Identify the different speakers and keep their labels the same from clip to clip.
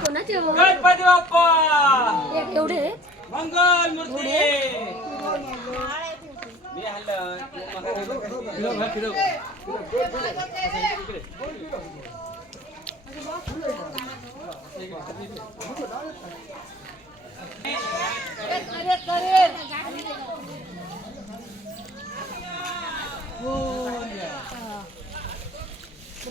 Speaker 1: कोणाचे हो?
Speaker 2: गणपती बाप्पा!
Speaker 1: एक एवढे?
Speaker 2: मंगल मूर्ती! मी हल्लं.
Speaker 3: घा, फिरव.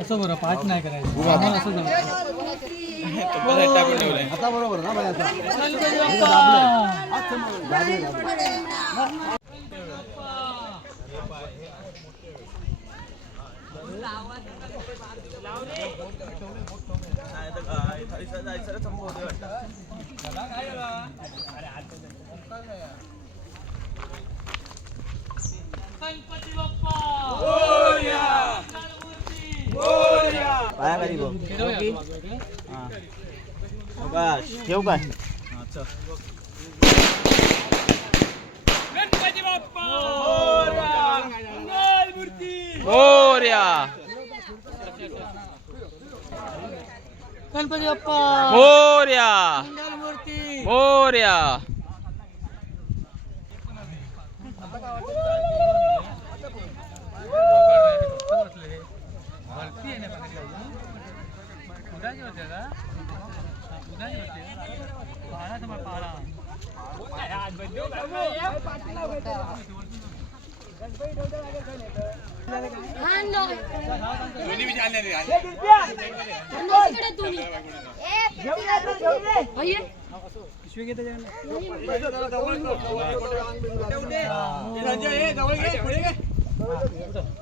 Speaker 3: असं बरं पाच नाही करायचं. आम्हाला असं.
Speaker 4: आता बरोबर ना आता.
Speaker 3: गणपती बाप्पा! गणपती बाप्पा
Speaker 4: पाया खाली बघ
Speaker 3: फिरवूया.
Speaker 4: बस ठेव काय
Speaker 2: गणपती बाप्पा मंगल मूर्ती
Speaker 3: જવળ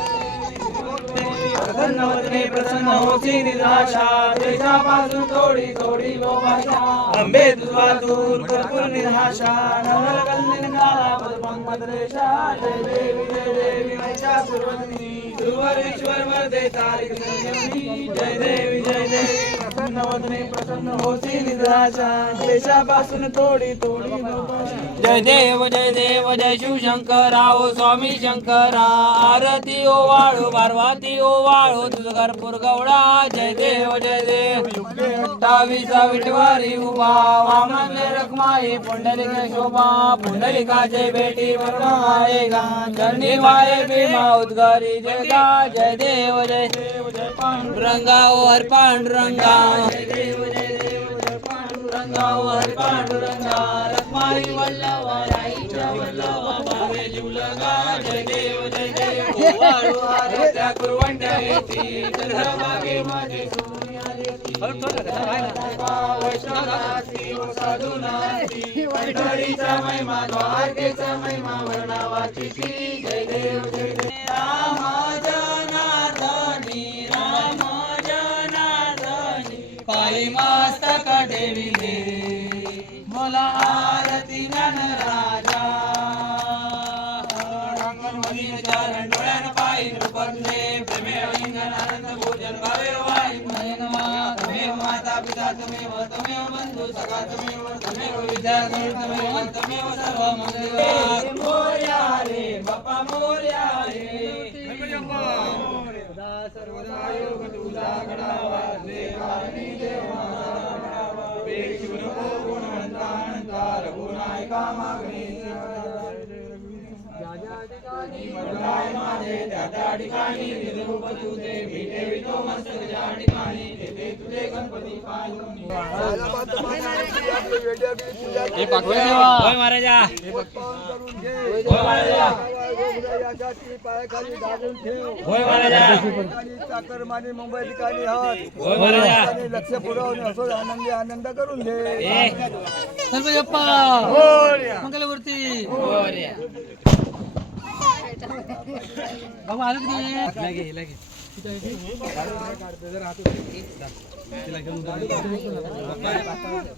Speaker 2: प्रसन्न प्रसन्न होती निराशा देशापासून थोडी थोडी लोकाशा अंबे तुझा दूर भरपूर निराशा नवल कल्याण काला पद्रेशा जय देवी जय देवी मैच्या सुरवंती सुरवरेश्वर वरदे तारिक जय देवी जय देवी नवदने प्रसन्न होती निद्राचा देशापासून थोडी थोडी जय देव जय देव जय शिव शिवशंकरा ओ स्वामी शंकरा आरती ओ वाळू पार्वती ओ वाळू तुझ कर्पूर गवळा. जय देव जय देव. अठ्ठावीसा विठवारी उभा वामन रखमाई पुंडलिक शोभा. पुंडलिकाचे भेटी आहे गा चरणी वाये भीमा उद्गारी जय गा जय देव जय देव जय पांडुरंगा ओ पांडुरंगा जय देव देव पांडुरंगा रखमाई वल्लभा राईच्या वल्लभा जय देव जय देव कुरवंड्या येती माझे महिमा द्वारकेचा महिमा वर्णावाची पायी नृपतले प्रेमे लिंगन आनंद भोजन भावे वाई महिमा तमेव माता पिता तमेव तमेव बंधू सखा तमेव तमेव विद्यार्थी तमेव तमेव सर्व मंगल मोर्या रे बाप्पा मोर्या रे सर्वदा योग तुझा गणावा देवानी देवा शिवन गुणवंता अनंता रघुनायका मागणी। माझे त्या त्या ठिकाणी तुझे मस्तक ज्या तेथे तुझे गणपती
Speaker 3: महाराजा.
Speaker 2: महाराजा.
Speaker 5: चाकरमानी मुंबई ठिकाणी लक्ष पुरवणे असो आनंदी आनंद करून घे.
Speaker 3: गणपती बाप्पा बाबा आलं की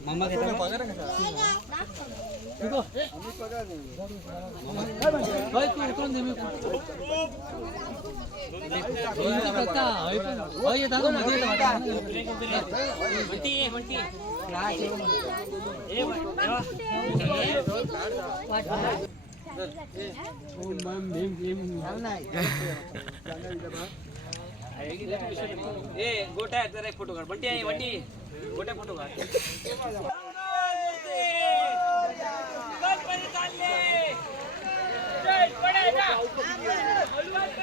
Speaker 3: मम्मा घेता होय तू उतरून दे मी काका होय येत आलो मध्ये गोट्या जरा एक फोटो काढ. बंटी आहे बंटी. गोट्या फोटो काढ.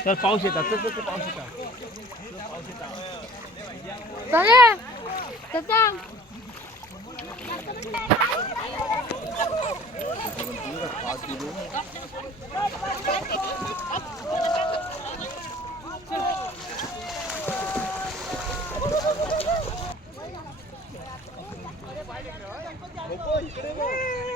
Speaker 6: तर पाऊस येतात. तर तर पाऊस येतात.
Speaker 1: बरे इकडे